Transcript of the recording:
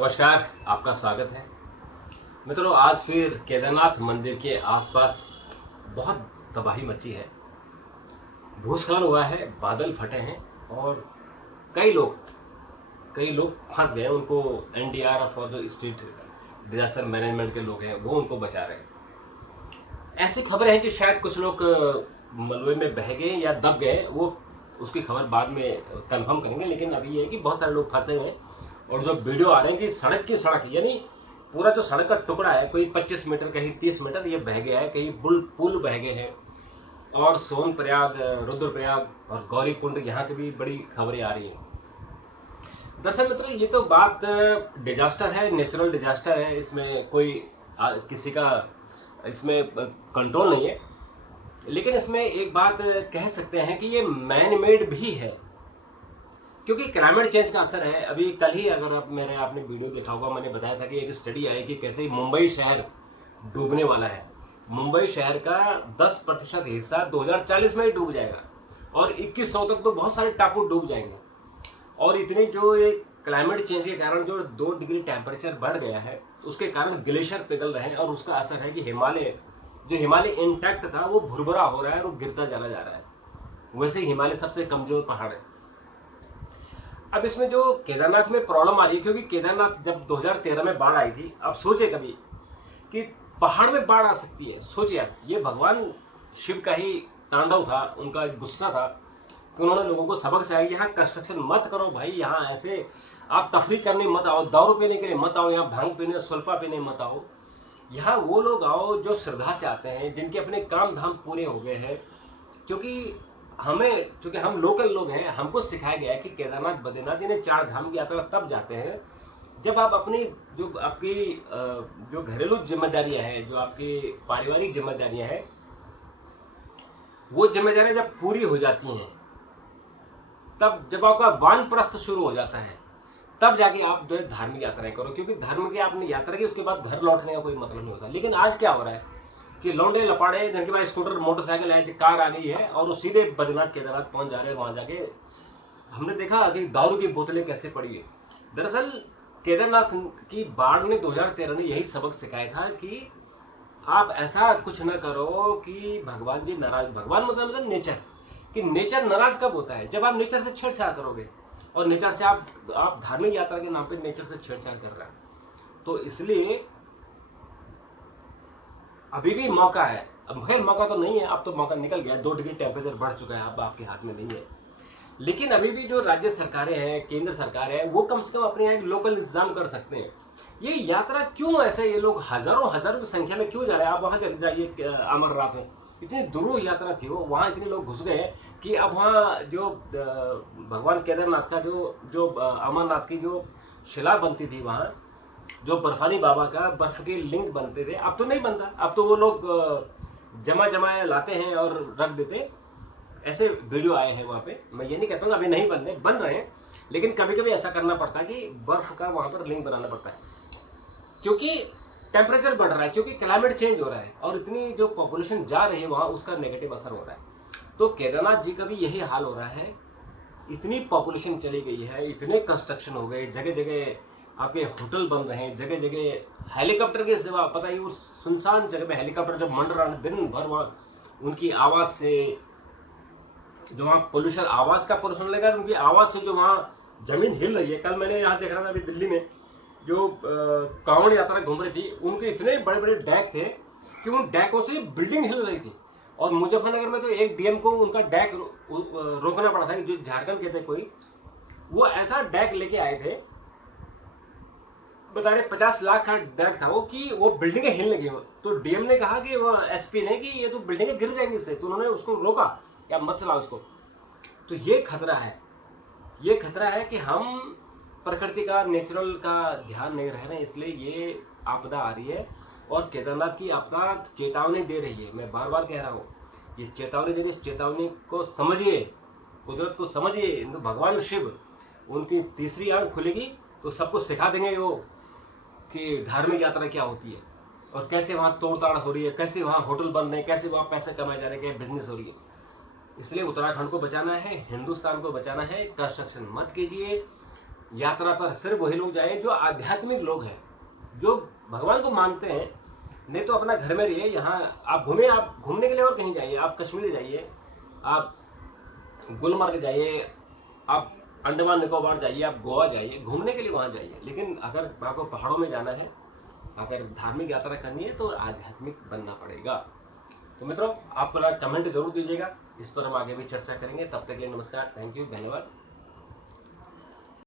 नमस्कार, आपका स्वागत है। मित्रों, आज फिर केदारनाथ मंदिर के आसपास बहुत तबाही मची है। भूस्खलन हुआ है, बादल फटे हैं और कई लोग फंस गए। उनको एनडीआरएफ और जो स्टेट डिजास्टर मैनेजमेंट के लोग हैं वो उनको बचा रहे हैं। ऐसी खबरें हैं कि शायद कुछ लोग मलबे में बह गए या दब गए। वो उसकी खबर बाद में कंफर्म करेंगे, लेकिन अभी ये है कि बहुत सारे लोग फंसे हुए हैं। और जो वीडियो आ रहे हैं कि सड़क की सड़क यानी पूरा जो सड़क का टुकड़ा है, कोई 25 मीटर कहीं 30 मीटर ये बह गया है, कहीं पुल बह गए हैं। और सोनप्रयाग, रुद्रप्रयाग और गौरीकुंड यहाँ की भी बड़ी खबरें आ रही हैं। दरअसल मित्रों, ये तो बात डिजास्टर है, नेचुरल डिजास्टर है। इसमें कोई किसी का इसमें कंट्रोल नहीं है। लेकिन इसमें एक बात कह सकते हैं कि ये मैन मेड भी है, क्योंकि क्लाइमेट चेंज का असर है। अभी कल ही अगर आपने वीडियो देखा होगा, मैंने बताया था कि एक स्टडी आई कि कैसे मुंबई शहर डूबने वाला है। मुंबई शहर का 10% हिस्सा 2040 में ही डूब जाएगा और 2100 तक तो बहुत सारे टापू डूब जाएंगे। और इतनी जो ये क्लाइमेट चेंज के कारण जो 2 डिग्री टेम्परेचर बढ़ गया है, उसके कारण ग्लेशियर पिघल रहे हैं और उसका असर है कि हिमालय इंटैक्ट था वो भुरभुरा हो रहा है और वो गिरता चला जा रहा है। वैसे हिमालय सबसे कमजोर पहाड़ है। अब इसमें जो केदारनाथ में प्रॉब्लम आ रही है, क्योंकि केदारनाथ जब 2013 में बाढ़ आई थी, अब सोचे कभी कि पहाड़ में बाढ़ आ सकती है। सोचिए आप, ये भगवान शिव का ही तांडव था, उनका गुस्सा था कि उन्होंने लोगों को सबक सिखाया, यहाँ कंस्ट्रक्शन मत करो भाई, यहाँ ऐसे आप तफरीह करने मत आओ, दारू पीने के लिए मत आओ, यहाँ भांग पीने सुल्फा पीने मत आओ। यहाँ वो लोग आओ जो श्रद्धा से आते हैं, जिनके अपने काम धाम पूरे हो गए हैं। क्योंकि हम लोकल लोग हैं, हमको सिखाया गया है कि केदारनाथ, बद्रीनाथ यानी 4 धाम की यात्रा तब जाते हैं जब आप अपनी आपकी जो घरेलू जिम्मेदारियां हैं, जो आपकी पारिवारिक जिम्मेदारियां हैं, वो जिम्मेदारियां जब पूरी हो जाती हैं, तब जब आपका वानप्रस्थ शुरू हो जाता है, तब जाके आप जो धार्मिक यात्राएं करो। क्योंकि धर्म की आपने यात्रा की, उसके बाद घर लौटने का कोई मतलब नहीं होता। लेकिन आज क्या हो रहा है कि लौंडे लपाड़े जिनके पास स्कूटर, मोटरसाइकिल है, कार आ गई है और वो सीधे बद्रीनाथ केदारनाथ पहुंच जा रहे हैं। वहां जाके हमने देखा कि दारू की बोतलें कैसे पड़ी है। दरअसल केदारनाथ की बाढ़ ने 2013 ने यही सबक सिखाया था कि आप ऐसा कुछ ना करो कि भगवान जी नाराज। भगवान मतलब नेचर, कि नेचर नाराज कब होता है? जब आप नेचर से छेड़छाड़ करोगे। और नेचर से आप धार्मिक यात्रा के नाम पे नेचर से छेड़छाड़ कर रहे हैं। तो इसलिए अभी भी मौका है। अब खैर मौका तो नहीं है, अब तो मौका निकल गया, 2 डिग्री टेम्परेचर बढ़ चुका है, अब आपके हाथ में नहीं है। लेकिन अभी भी जो राज्य सरकारें हैं, केंद्र सरकार है, वो कम से कम अपने यहाँ एक लोकल इंतजाम कर सकते हैं। ये यात्रा क्यों ऐसे ये लोग हजारों की संख्या में क्यों जा रहे हैं? आप वहाँ जाइए अमरनाथ में, इतनी दुरूह यात्रा थी वो, वहाँ इतने लोग घुस गए हैं कि अब वहाँ जो भगवान केदारनाथ का जो अमरनाथ की जो शिला बनती थी, वहाँ जो बर्फानी बाबा का बर्फ के लिंग बनते थे, अब तो नहीं बनता। अब तो वो लोग जमा लाते हैं और रख देते। ऐसे वीडियो आए हैं वहाँ पे। मैं ये नहीं कहता हूँ अभी नहीं बन रहे हैं, लेकिन कभी कभी ऐसा करना पड़ता है कि बर्फ का वहाँ पर लिंग बनाना पड़ता है, क्योंकि टेम्परेचर बढ़ रहा है, क्योंकि क्लाइमेट चेंज हो रहा है और इतनी जो पॉपुलेशन जा रही है वहाँ, उसका नेगेटिव असर हो रहा है। तो केदारनाथ जी का भी यही हाल हो रहा है। इतनी पॉपुलेशन चली गई है, इतने कंस्ट्रक्शन हो गए, जगह जगह आपके होटल बन रहे हैं, जगह जगह हेलीकॉप्टर की सेवा। पता ही, वो सुनसान जगह में हेलीकॉप्टर जब मंड रहा है दिन भर, वहाँ उनकी आवाज़ से जो वहाँ पोल्यूशन, आवाज़ का पोल्यूशन लगेगा, उनकी आवाज़ से जो वहाँ ज़मीन हिल रही है। कल मैंने यहाँ देख रहा था अभी दिल्ली में जो कांवड़ यात्रा घूम रही थी, उनके इतने बड़े बड़े डैक थे कि उन डैकों से बिल्डिंग हिल रही थी। और मुजफ्फरनगर में तो एक डीएम को उनका डैक रोकना पड़ा था, जो झारखंड के थे कोई, वो ऐसा डैक लेके आए थे, बता रहे 50 लाख का डैक था वो, कि वो बिल्डिंगें हिलने लगी। तो डीएम ने कहा कि वो एसपी ने कि ये तो बिल्डिंगें गिर जाएंगी इससे, तो उन्होंने उसको रोका, या मत चलाओ इसको। तो ये खतरा है कि हम प्रकृति का, नेचुरल का ध्यान नहीं रह रहे हैं, इसलिए ये आपदा आ रही है। और केदारनाथ की आपदा चेतावनी दे रही है। मैं बार बार कह रहा हूँ, ये चेतावनी दे रही है। इस चेतावनी को समझिए, कुदरत को समझिए। तो भगवान शिव, उनकी तीसरी आंख खुलेगी तो सबको सिखा देंगे वो कि धार्मिक यात्रा क्या होती है और कैसे वहाँ तोड़ताड़ हो रही है, कैसे वहाँ होटल बन रहे हैं, कैसे वहाँ पैसे कमाए जा रहे हैं, क्या बिजनेस हो रही है। इसलिए उत्तराखंड को बचाना है, हिंदुस्तान को बचाना है। कंस्ट्रक्शन मत कीजिए, यात्रा पर सिर्फ वही लोग जाएं जो आध्यात्मिक लोग हैं, जो भगवान को मानते हैं। नहीं तो अपना घर में रहिए। यहाँ आप घूमने के लिए और कहीं जाइए, आप कश्मीर जाइए, आप गुलमर्ग जाइए, आप अंडमान निकोबार जाइए, आप गोवा जाइए, घूमने के लिए वहाँ जाइए। लेकिन अगर आपको पहाड़ों में जाना है, अगर धार्मिक यात्रा करनी है, तो आध्यात्मिक बनना पड़ेगा। तो मित्रों, आप अपना कमेंट जरूर दीजिएगा, इस पर हम आगे भी चर्चा करेंगे। तब तक के लिए नमस्कार, थैंक यू, धन्यवाद।